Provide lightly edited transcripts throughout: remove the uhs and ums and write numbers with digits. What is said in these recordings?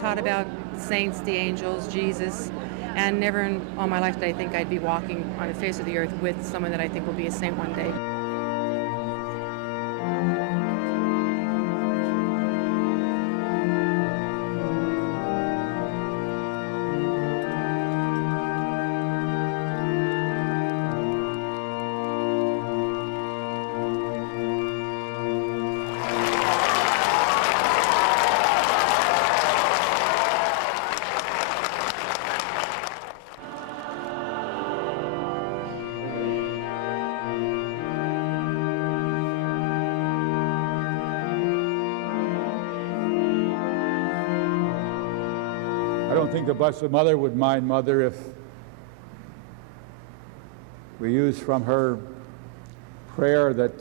taught about saints, the angels, Jesus, and never in all my life did I think I'd be walking on the face of the earth with someone that I think will be a saint one day. I don't think the Blessed Mother would mind, Mother, if we use from her prayer that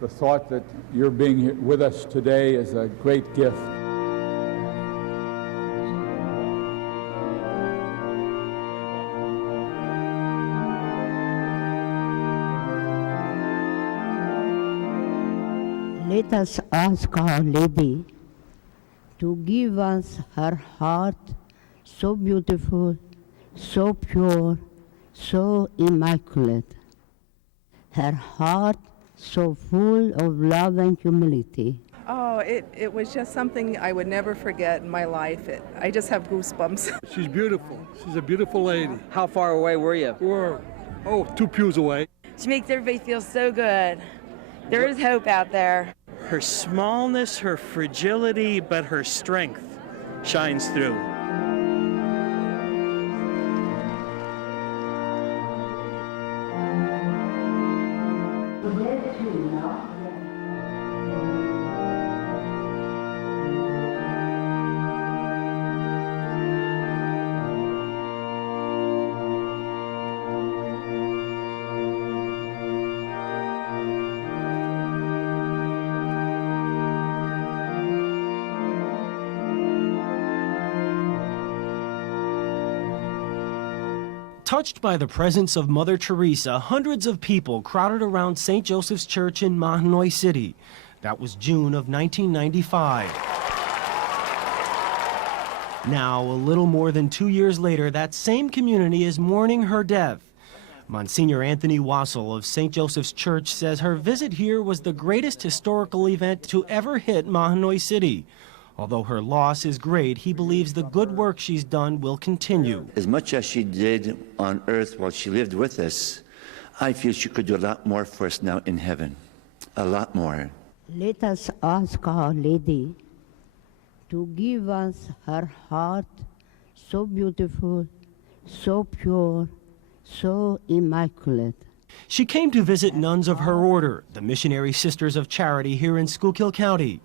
the thought that you're being here with us today is a great gift. Let us ask Our Lady to give us her heart so beautiful, so pure, so immaculate. Her heart so full of love and humility. Oh, it was just something I would never forget in my life. I just have goosebumps. She's beautiful. She's a beautiful lady. How far away were you? We're, 2 pews away. She makes everybody feel so good. There is hope out there. Her smallness, her fragility, but her strength shines through. Touched by the presence of Mother Teresa, hundreds of people crowded around St. Joseph's Church in Mahanoy City. That was June of 1995. Now, a little more than 2 years later, that same community is mourning her death. Monsignor Anthony Wassel of St. Joseph's Church says her visit here was the greatest historical event to ever hit Mahanoy City. Although her loss is great, he believes the good work she's done will continue. As much as she did on earth while she lived with us, I feel she could do a lot more for us now in heaven. A lot more. Let us ask Our Lady to give us her heart so beautiful, so pure, so immaculate. She came to visit nuns of her order, the Missionary Sisters of Charity here in Schuylkill County.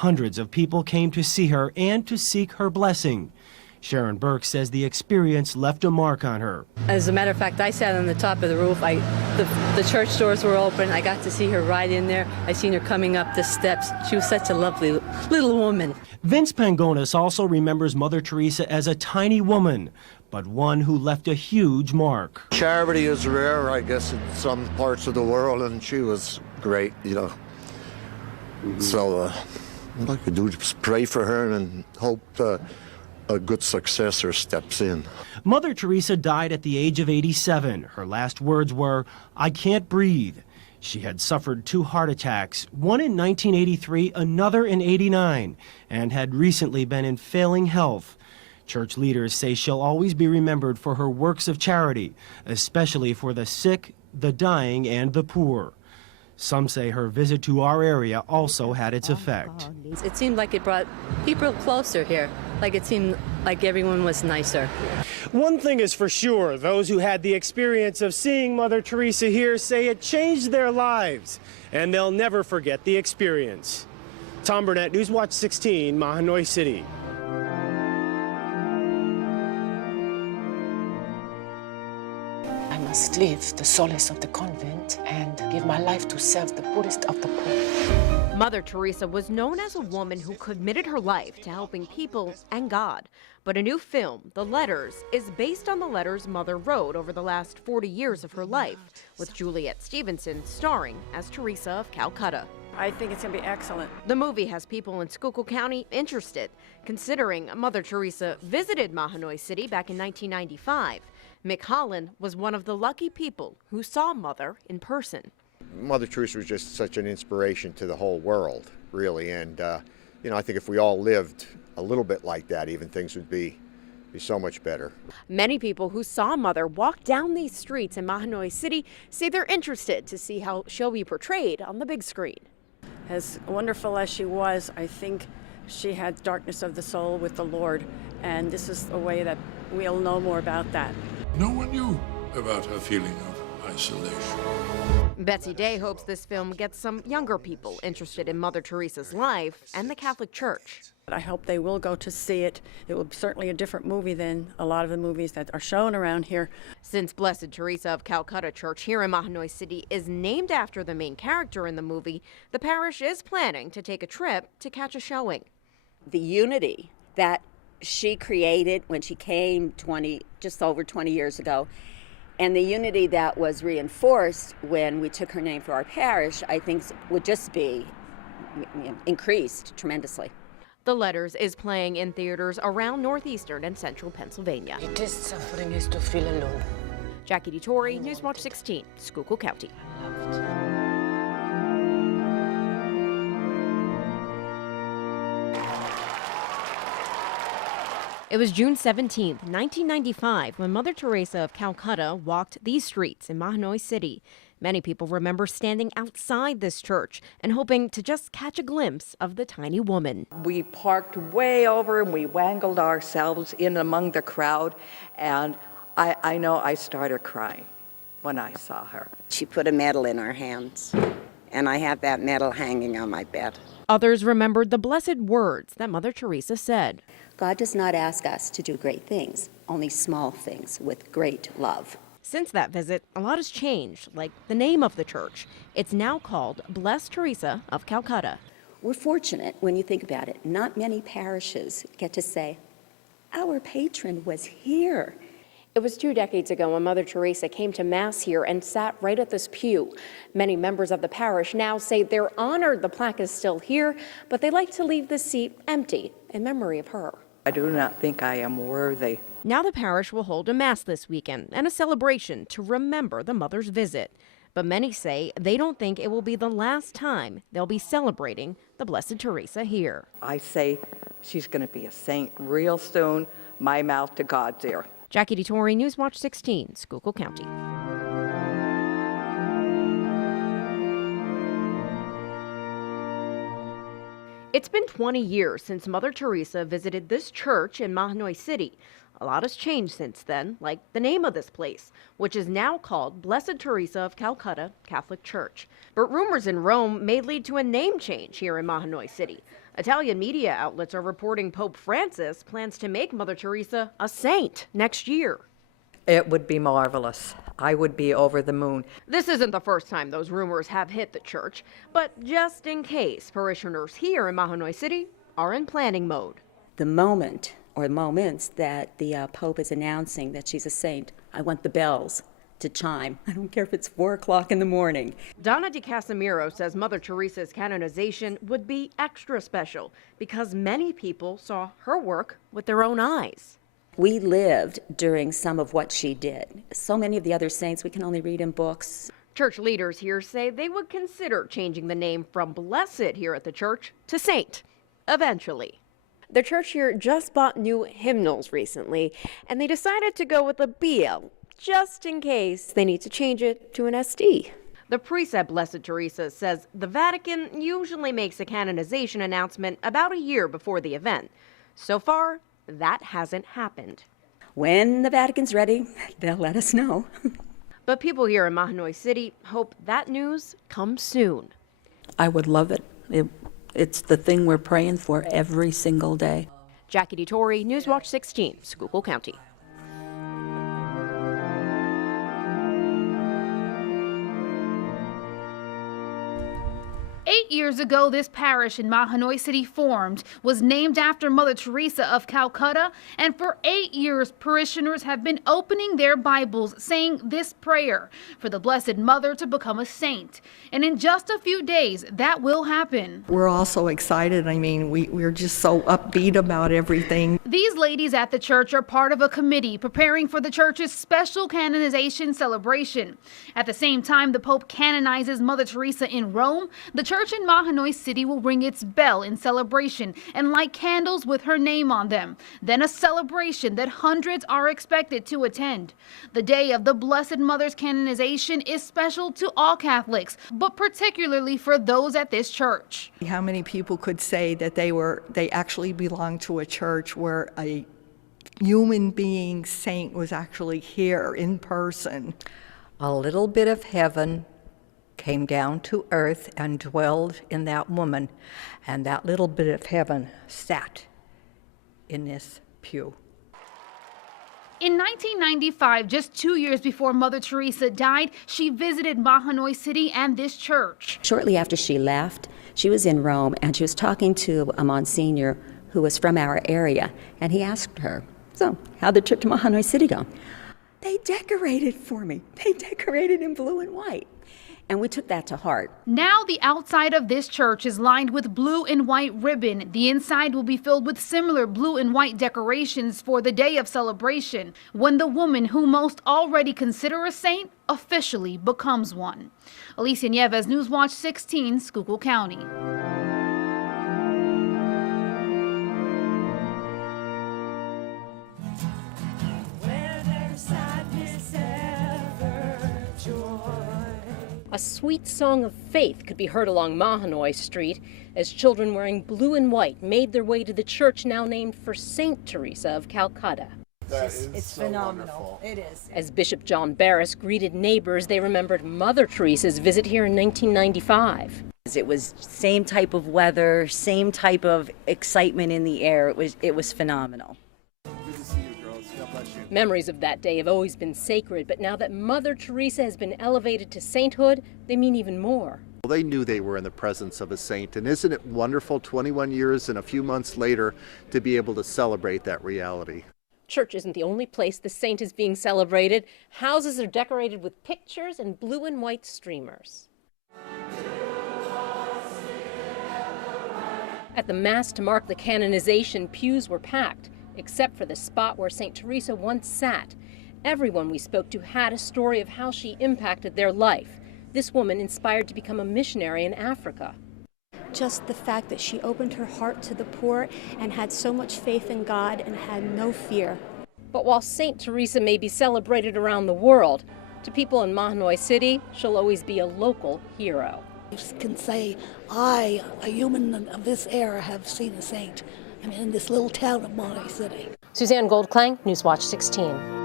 Hundreds of people came to see her and to seek her blessing. Sharon Burke says the experience left a mark on her. As a matter of fact, I sat on the top of the roof. The church doors were open. I got to see her right in there. I seen her coming up the steps. She was such a lovely little woman. Vince Pangonis also remembers Mother Teresa as a tiny woman, but one who left a huge mark. Charity is rare, I guess, in some parts of the world, and she was great, you know. So what I could do is pray for her and hope a good successor steps in. Mother Teresa died at the age of 87. Her last words were, "I can't breathe." She had suffered 2 heart attacks, one in 1983, another in '89, and had recently been in failing health. Church leaders say she'll always be remembered for her works of charity, especially for the sick, the dying, and the poor. Some say her visit to our area also had its effect. It seemed like it brought people closer here. Like it seemed like everyone was nicer. One thing is for sure, those who had the experience of seeing Mother Teresa here say it changed their lives, and they'll never forget the experience. Tom Burnett, Newswatch 16, Mahanoy City. I must leave the solace of the convent and give my life to serve the poorest of the poor. Mother Teresa was known as a woman who committed her life to helping people and God. But a new film, The Letters, is based on the letters Mother wrote over the last 40 years of her life, with Juliet Stevenson starring as Teresa of Calcutta. I think it's going to be excellent. The movie has people in Schuylkill County interested, considering Mother Teresa visited Mahanoy City back in 1995. Mick Holland was one of the lucky people who saw Mother in person. Mother Teresa was just such an inspiration to the whole world, really, and I think if we all lived a little bit like that, even things would be so much better. Many people who saw Mother walk down these streets in Mahanoy City say they're interested to see how she'll be portrayed on the big screen. As wonderful as she was, I think she had darkness of the soul with the Lord, and this is a way that we'll know more about that. No one knew about her feeling of isolation. Betsy Day hopes this film gets some younger people interested in Mother Teresa's life and the Catholic Church. I hope they will go to see it. It will be certainly a different movie than a lot of the movies that are shown around here. Since Blessed Teresa of Calcutta Church here in Mahanoy City is named after the main character in the movie, the parish is planning to take a trip to catch a showing. The unity that she created when she came just over 20 years ago, and the unity that was reinforced when we took her name for our parish, I think would just be increased tremendously. The Letters is playing in theaters around northeastern and central Pennsylvania. It suffering is to feel alone. Jackie DeTore, Newswatch 16, Schuylkill County. It was June 17, 1995, when Mother Teresa of Calcutta walked these streets in Mahanoy City. Many people remember standing outside this church and hoping to just catch a glimpse of the tiny woman. We parked way over and we wangled ourselves in among the crowd, and I know I started crying when I saw her. She put a medal in our hands, and I have that medal hanging on my bed. Others remembered the blessed words that Mother Teresa said. God does not ask us to do great things, only small things with great love. Since that visit, a lot has changed, like the name of the church. It's now called Blessed Teresa of Calcutta. We're fortunate when you think about it. Not many parishes get to say, our patron was here. It was 2 decades ago when Mother Teresa came to Mass here and sat right at this pew. Many members of the parish now say they're honored the plaque is still here, but they like to leave the seat empty in memory of her. I do not think I am worthy. Now the parish will hold a Mass this weekend and a celebration to remember the Mother's visit. But many say they don't think it will be the last time they'll be celebrating the Blessed Teresa here. I say she's going to be a saint real soon. My mouth to God's ear. Jackie DeTore, Newswatch 16, Schuylkill County. It's been 20 years since Mother Teresa visited this church in Mahanoy City. A lot has changed since then, like the name of this place, which is now called Blessed Teresa of Calcutta Catholic Church. But rumors in Rome may lead to a name change here in Mahanoy City. Italian media outlets are reporting Pope Francis plans to make Mother Teresa a saint next year. It would be marvelous. I would be over the moon. This isn't the first time those rumors have hit the church, but just in case, parishioners here in Mahanoy City are in planning mode. The moment or moments that the Pope is announcing that she's a saint, I want the bells to chime. I don't care if it's 4 o'clock in the morning. Donna DiCasimiro says Mother Teresa's canonization would be extra special because many people saw her work with their own eyes. We lived during some of what she did. So many of the other saints we can only read in books. Church leaders here say they would consider changing the name from Blessed here at the church to Saint, eventually. The church here just bought new hymnals recently, and they decided to go with a BL, just in case they need to change it to an SD. The priest at Blessed Teresa says the Vatican usually makes a canonization announcement about a year before the event. So far, that hasn't happened. When the Vatican's ready, they'll let us know. But people here in Mahanoy City hope that news comes soon. I would love it. It's the thing we're praying for every single day. Jackie DeTore, Newswatch 16, Schuylkill County. 8 years ago, this parish in Mahanoy City formed, was named after Mother Teresa of Calcutta, and for 8 years, parishioners have been opening their Bibles saying this prayer for the Blessed Mother to become a saint. And in just a few days, that will happen. We're also excited. I mean, we're just so upbeat about everything. These ladies at the church are part of a committee preparing for the church's special canonization celebration. At the same time the Pope canonizes Mother Teresa in Rome, the church in Mahanoy City will ring its bell in celebration and light candles with her name on them. Then a celebration that hundreds are expected to attend. The day of the Blessed Mother's canonization is special to all Catholics, but particularly for those at this church. How many people could say that they actually belong to a church where a human being saint was actually here in person? A little bit of heaven came down to earth and dwelled in that woman, and that little bit of heaven sat in this pew. In 1995, just 2 years before Mother Teresa died, she visited Mahanoy City and this church. Shortly after she left, she was in Rome and she was talking to a Monsignor who was from our area, and he asked her, "So, how'd the trip to Mahanoy City go?" "They decorated for me. They decorated in blue and white." And we took that to heart. Now the outside of this church is lined with blue and white ribbon. The inside will be filled with similar blue and white decorations for the day of celebration, when the woman who most already consider a saint officially becomes one. Alicia Nieves, Newswatch 16, Schuylkill County. A sweet song of faith could be heard along Mahanoy Street as children wearing blue and white made their way to the church now named for Saint Teresa of Calcutta. It's so phenomenal. Wonderful. It is. As Bishop John Barris greeted neighbors, they remembered Mother Teresa's visit here in 1995. It was same type of weather, same type of excitement in the air. It was phenomenal. Memories of that day have always been sacred, but now that Mother Teresa has been elevated to sainthood, they mean even more. Well, they knew they were in the presence of a saint, and isn't it wonderful 21 years and a few months later to be able to celebrate that reality? Church isn't the only place the saint is being celebrated. Houses are decorated with pictures and blue and white streamers. At the Mass to mark the canonization, pews were packed, except for the spot where St. Teresa once sat. Everyone we spoke to had a story of how she impacted their life. This woman inspired to become a missionary in Africa. Just the fact that she opened her heart to the poor and had so much faith in God and had no fear. But while St. Teresa may be celebrated around the world, to people in Mahanoy City, she'll always be a local hero. You can say, I, a human of this era, have seen a saint. I mean, in this little town of Mahanoy City. Suzanne Goldklang, Newswatch 16.